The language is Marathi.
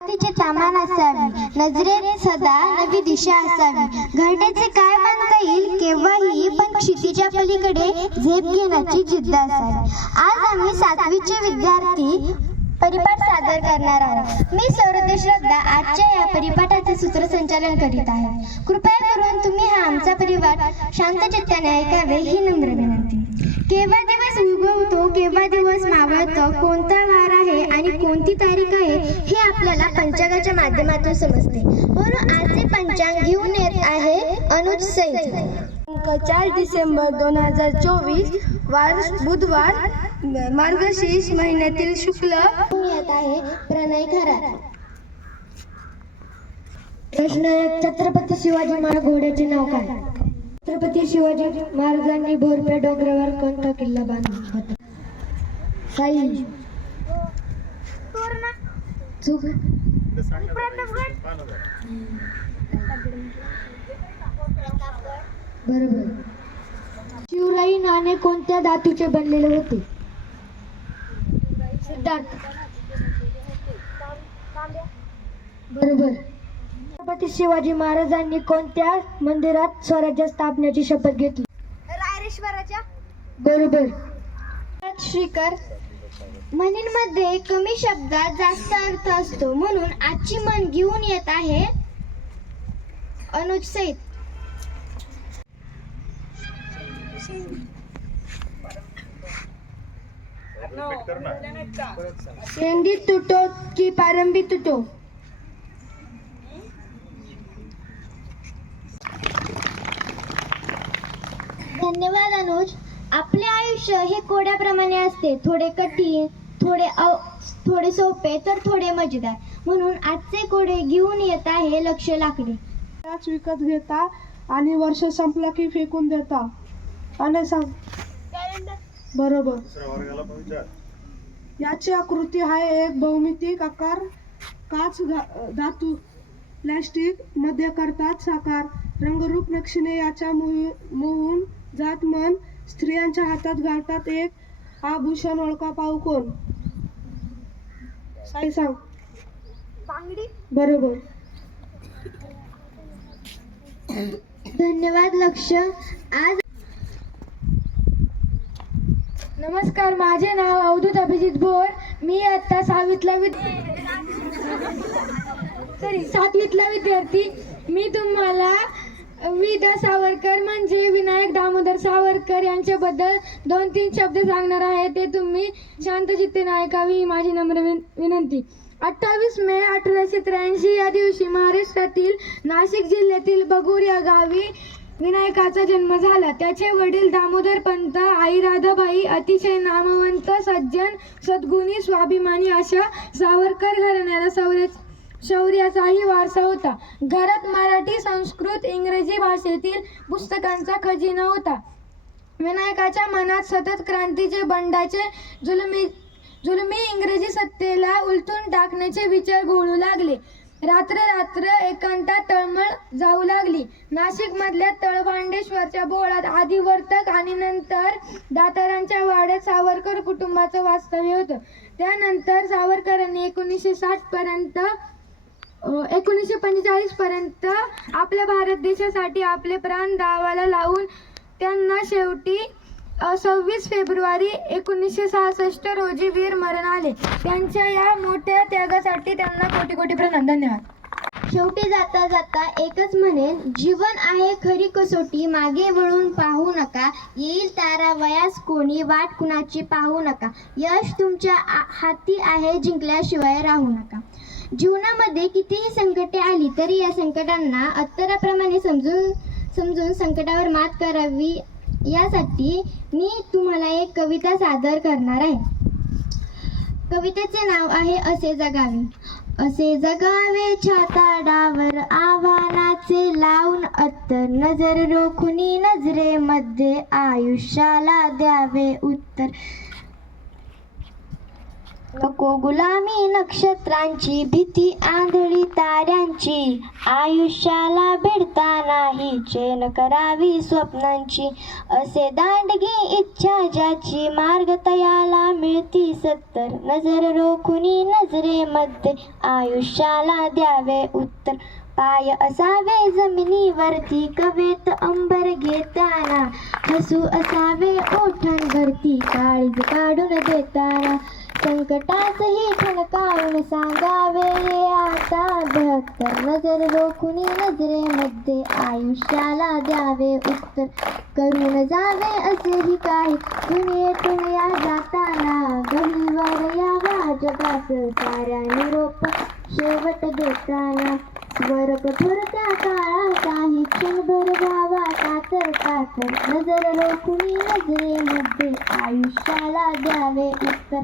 तिचे तामान असावी, नजरेत सदा नवी दिशा असावी. घरट्याचे काय म्हणता येईल केव्हाही, पण क्षितिजा पलीकडे झेप घेण्याची जिद्द असावी. आज आम्ही 7वीचे विद्यार्थी परिपाठ सादर करणार आहोत. मी सौरद्य श्रद्धा आजच्या या परिपाठाचे सूत्रसंचालन करीत आहे. कृपया करून तुम्ही हा आमचा परिपाठ शांत चित्ताने ऐकावे ही नम्र विनंती. केव्हा दिवस उगवतो, केव्हा दिवस मावळतो, कोणता वार आहे आणि कोणती तारीख आहे हे आपल्याला पंचांगाच्या माध्यमातून समजते. म्हणून आजचे पंचांग घेऊन येत आहे अनुज सैद. 4 डिसेंबर 2024 वार बुधवार, मार्गशीर्ष महिन्यातील शुक्ल. येत आहे प्रणय खरात. प्रश्न 1. छत्रपती शिवाजी महाराज घोड्याचे नाव काय? छत्रपती शिवाजी महाराजांनी भोरप्या डोंगरावर कोणता किल्ला बांधला? साई. चूक. बरोबर. शिवराई नाणे कोणत्या धातूचे बनलेले होते? सिद्धार्थ. बरोबर. छत्रपती शिवाजी महाराजांनी कोणत्या मंदिरात स्वराज्य स्थापनेची शपथ घेतली? रायरेश्वराच्या. बरोबर. श्रीकर. म्हणींमध्ये कमी शब्दात जास्त अर्थ असतो, म्हणून आजची म्हण घेऊन येत आहे अनुज सैद. शेंडी तुटो की पारंबी तुटो? धन्यवाद अनुज. आपले आयुष्य हे कोड्याप्रमाणे असते, थोडे कठीण, थोडे सोपे तर थोडे मजेदार. म्हणून आजचे कोडे घेऊन येत आहे लक्ष लाकडे. त्याच विकत घेता आणि वर्ष संपला की फेकून देता. आणि सांग. बरोबर. याची आकृती आहे एक भौमितिक आकार, काच, धातू, प्लास्टिक, मध्य करतात साकार, रंगरूप नक्षीने याच्या मोहून जात मन. स्त्रियांच्या हातात घालतात एक आभूषण, ओळखा पाहू कोण? साई सांग. बांगडी. बरोबर. धन्यवाद लक्ष. आज नमस्कार, माझे नाव अवधूत अभिजित भोर. मी आता 7वीतला विद्यार्थी. मी तुम्हाला वि. द. सावरकर म्हणजे विनायक दामोदर सावरकर यांच्याबद्दल 2-3 शब्द सांगणार आहे. ते तुम्ही शांत चित्तेने ऐकावी ही माझी नम्र विनंती. 28 मे 1883 या दिवशी महाराष्ट्रातील नाशिक जिल्ह्यातील बगूर या गावी विनायकाचा जन्म झाला. त्याचे वडील दामोदर पंत, आई राधाबाई अतिशय नामवंत, सज्जन, सद्गुणी, स्वाभिमानी अशा सावरकर घराण्याला शौर्याचाही वारसा होता. घरात मराठी, संस्कृत, इंग्रजी भाषेतील पुस्तकांचा खजिना होता. विनायकाच्या मनात सतत क्रांतीचे, बंडाचे, जुलमी इंग्रजी सत्तेला उलटून टाकण्याचे विचार घोळू लागले. रात्र एकांतात तळमळ जाऊ लागली. नाशिक मधल्या तळभांडेश्वरच्या बोळात आधी वर्तक आणि नंतर दातारांच्या वाड्यात सावरकर कुटुंबाचं वास्तव्य होतं. त्यानंतर सावरकरांनी 1945 पर्यंत आपल्या भारत देशासाठी आपले प्राण दावाला लावून त्यांना शेवटी 26 फेब्रुवारी 1966 रोजी वीर मरण आले. त्यांच्या या मोठ्या त्यागासाठी त्यांना कोटी प्रणाम. धन्यवाद. शेवटी जाता जाता एकच म्हणेन, जीवन आहे खरी कसोटी, मागे वळून पाहू नका, येईल तारा वयास कोणी, वाट कुणाची पाहू नका, यश तुमच्या हाती आहे, जिंकल्याशिवाय राहू नका. जीवनामध्ये कितीही संकटे आली तरी या संकटांना अत्तराप्रमाणे समजून संकटावर मात करावी यासाठी मी तुम्हाला एक कविता सादर करणार आहे. कवितेचे नाव आहे असे जगावे. असे जगावे छाताडावर आव्हानाचे लावून अत्तर, नजर रोखुनी नजरेमध्ये आयुष्याला द्यावे उत्तर. नको गुलामी नक्षत्रांची, भीती आंधळी ताऱ्यांची, आयुष्याला भिडता नाही चैन करावी स्वप्नांची. असे दांडगी इच्छा ज्याची, मार्ग तयाला मिळती सत्तर. नजर रोखुनी नजरेमध्ये आयुष्याला द्यावे उत्तर. पाय असावे जमिनीवरती, कवेत अंबर घेताना, हसू असावे ओठांवरती, काळीज काढून देताना. संकटातही ठणकावून सांगावे आता बहत्तर. नजर रोखुनी नजरेमध्ये आयुष्याला द्यावे उत्तर. करून जावे असेही काही दुनियेतून या जाताना, गहिवर यावा जगात साऱ्या निरोप शेवट देताना. स्वर कठोर त्या काळाचाही क्षणभर व्हावा कातर कातर. नजर रोखुनी नजरेमध्ये आयुष्याला द्यावे उत्तर.